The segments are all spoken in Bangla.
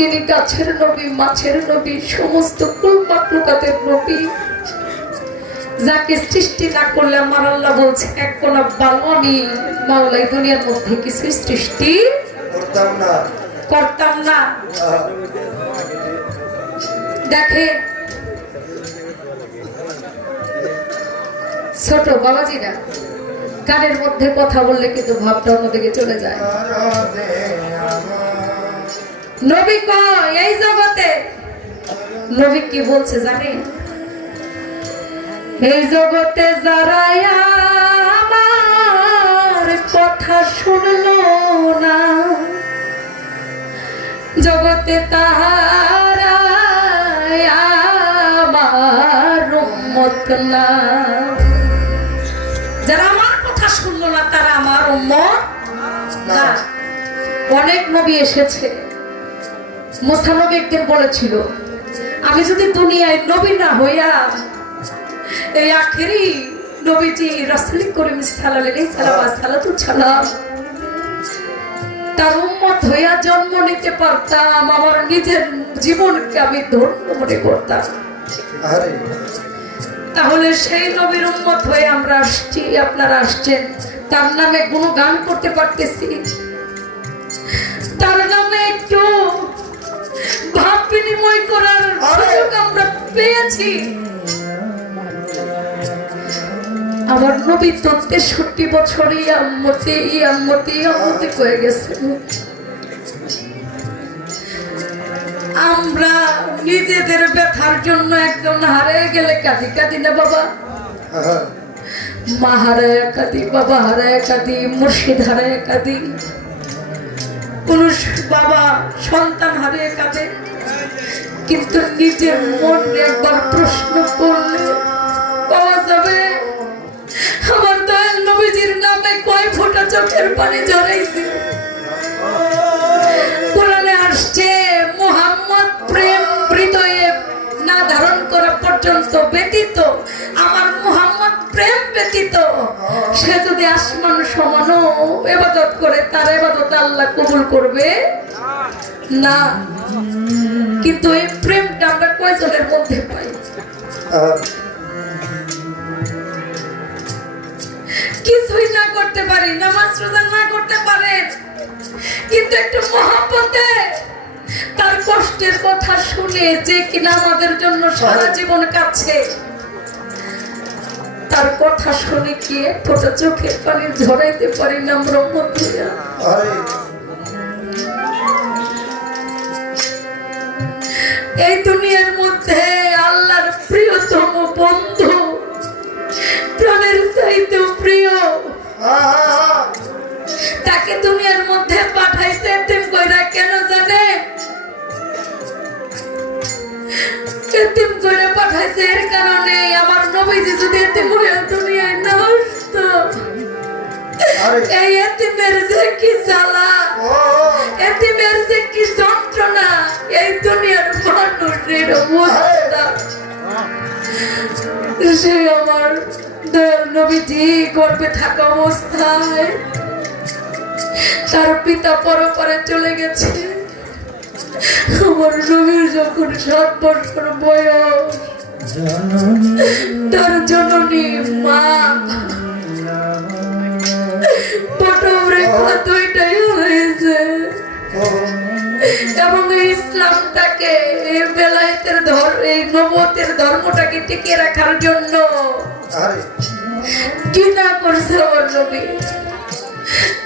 যিনি গাছের নবী, মাছের নবী, সমস্ত কুল মাখলুকাতের নবী, যাকে সৃষ্টি না করলে আমার আল্লাহ বলছে এক কোনা বালু আমি মাওলাই দুনিয়ার মধ্যে কিছু সৃষ্টি করতাম না। দেখে ছোট বাবাজিরা কানের মধ্যে কথা বললে কিন্তু ভাবটা অন্যদিকে চলে যায়। নবী কয় এই জগতে, নবী কি বলছে জানেন? এই জগতে যারা আমার কথা শুনলো না, জগতে তাহারা আমার উম্মত না। যারা আমার কথা শুনলো না তারা আমার উম্মত না। অনেক নবী এসেছে। মুসা নবী একদিন বলেছিল, আমি যদি দুনিয়ায় নবী না হইয়া এই আখেরি নবীজি রাসূল করিম সাল্লাল্লাহু তার উম্মত হইয়া জন্ম নিতে পারতাম, আমার নিজের জীবনকে আমি ধন্য মনে করতাম। তাহলে সেই নবীর উম্মত হয়ে আমরা আসছি, আপনারা আসছেন, তার নামে গুণগান করতে পারতেছি, তার নামে একটু ভাব বিনিময় করার সুযোগ আমরা পেয়েছি। আমার নবী তো 63 বছরই আম্মতি হয়ে গেছে। আমরা নিজেদের ব্যথার জন্য একজন হারিয়ে গেলে কাঁদি কাঁদি না বাবা? মা হারায় কাঁদি, বাবা হারায় কাঁদি, মুর্শিদ হারায় কাঁদি, পুরুষ বাবা সন্তান হারিয়ে কাঁদে। কিন্তু নিজের মন একবার প্রশ্ন করলে পাওয়া যাবে আমার দয়াল নবীজির নামে কয় ফোঁটা চোখের পানি ঝরাইছে। কোরআনে আসছে মুহাম্মদ প্রেম হৃদয়ে না ধারণ করা পর্যন্ত ব্যতীত, আমার মুহাম্মদ প্রেম ব্যতীত সে যদি আসমান সমানও ইবাদত করে তার ইবাদত আল্লাহ কবুল করবে না। কিন্তু এই প্রেমটা আমরা কয়জনের মধ্যে পাই? কিছুই না করতে পারি, নামাজ রোজা না করতে পারেন, কিন্তু একটু মহব্বতে তার কষ্টের কথা শুনে যে কিনা আমাদের জন্য সারা জীবন কাছে, তার কথা শুনে কি ফোটা চোখের পানি ঝরাইতে পারি না আমরা? এই দুনিয়ার মধ্যে আল্লাহর প্রিয়তম বন্ধু, প্রাণের চাইতে প্রিয়, তাকে দুনিয়ার মধ্যে পাঠাইছে এতিম কইরা। কেন জানে? এতিম কইরা পাঠাইছে এর কারণে আমার নবীজি যদি এতিম হয়ে দুনিয়ায় না আসতো, এই এতিমের যে কি জ্বালা, এতিমের যে কি যন্ত্রণা, এই দুনিয়ার মানুষের অবস্থা সে আমার দয়াল নবীজি গর্ভে থাকা অবস্থায় তার পিতা পরপারে চলে গেছে। আমার নবীর যখন 7 বছর বয়স, তার জননী মা পটম রেখা দুইটাই হয়েছে এবং ইসলামটাকে এই বেলায়েতের এই নবুয়তের ধর্মটাকে টিকিয়ে রাখার জন্য কি না করছে আমার নবী।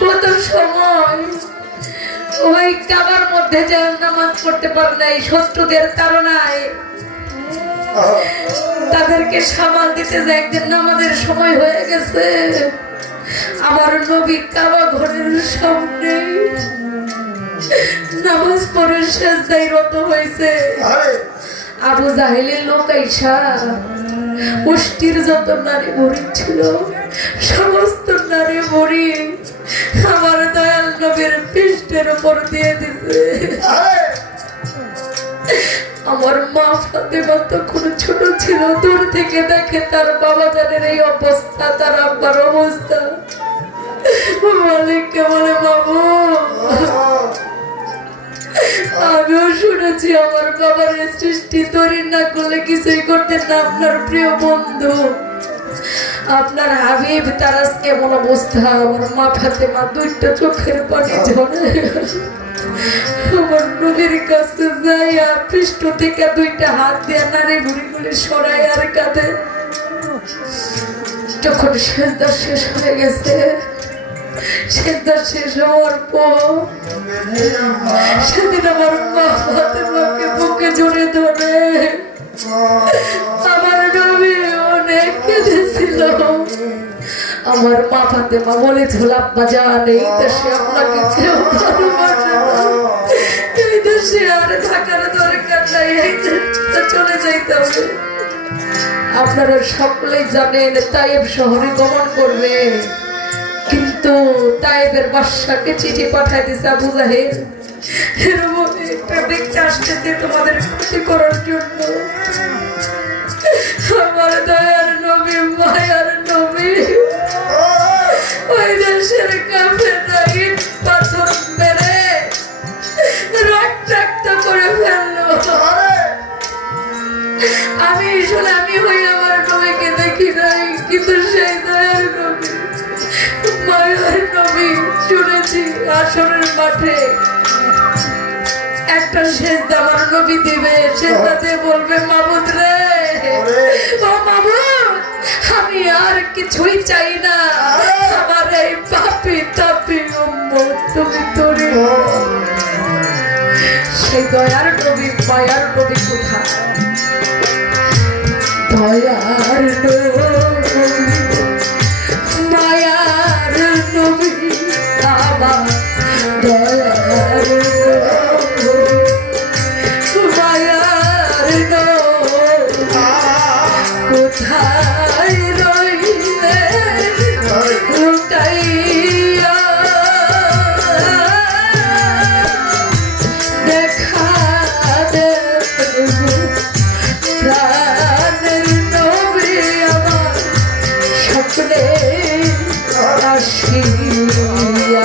কত সময় ওই কাবার মধ্যে যে নামাজ পড়তে পারে নাই, শত্রুদের তাড়নায় তাদেরকে সামাল দিতে যে একদিন নামাজের সময় হয়ে গেছে, আমার নবী কাবা ঘরের সামনে নামাজ পড়ে সেজদায় রত হয়েছে। আবু জাহেলের লোক আইসা মুষ্টির যত নারী ভরি ছিল সমস্ত নারী ভরি আমার দয়াল নবীর পৃষ্ঠের উপর দিয়ে দিছে। আমার মা ফাতেমা তখন ছোট ছিল, দূর থেকে দেখে তার বাবা জানের এই অবস্থা, তার আব্বার অবস্থা। মালিককে বলে, বাবু আমিও বলেছি আমার বাবার সৃষ্টি তৈরি না করলে কিছুই করতেন না। আপনার প্রিয় বন্ধু আপনার হাবিব তার আজকে এমন অবস্থা, আমার মা ফাতেমা দুইটা চোখের পানি ঝরে আমার নবীর কাছে যাইয়া পৃষ্ঠ থেকে দুইটা হাত দিয়ে নাড়ি ঘুরি ঘুরি সরাই আর কাঁদে। যখন সেজদা শেষ হয়ে গেছে, সেজদা শেষ হওয়ার পর সেদিন আমার মা ফাতেমাকে বুকে জড়িয়ে ধরে আমার নবী অনেক কেঁদেছিল। আমার মা ফাতেমা বলেছিল, আব্বা জান এই দেশে আপনাকে কেউ ভালোবাসে না, এই দেশে আর থাকার দরকার নাই, এই দেশটা চলে যাইতে হবে। আপনারা সকলেই জানেন তাইব শহরে গমন করবে, কিন্তু তাইবের বাদশাকে চিঠি পাঠায় দিছে আবু জাহেল এরকম একটা ব্যক্তি আসতেছে তোমাদের ক্ষতি করার জন্য। আমার দয়ার নবী মায়ার নবী ওই দেশের কাফেররা ইট পাথর মেরে রক্তাক্ত করে ফেললো। আমি শুনে আমি হই আমার নবীকে দেখি নাই, কিন্তু সেই দয়ার নবী মায়ার নবী শুনেছি আসরের মাঠে একটা সেজদা আমার নবী দিবে, সেজদাতে বলবে মাবুদ রে, ও মাবুদ আমি আর কিছুই চাই না, আমার এই পাপী তাপী উম্মত তুমি তৈরি। সেই দয়ার নবী মায়ার নবী কোথায়? দয়ার নবী মায়ার নবী আমার দয়ার মায়ার নবী কোথায় রইলে লুকাইয়া দেখা দেব প্রাণের নবী আমার স্বপ্নে আসিয়া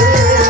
Yeah.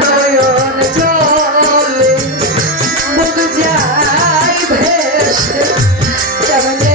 নয়ন জলে বুক যায় ভেসে কেমনে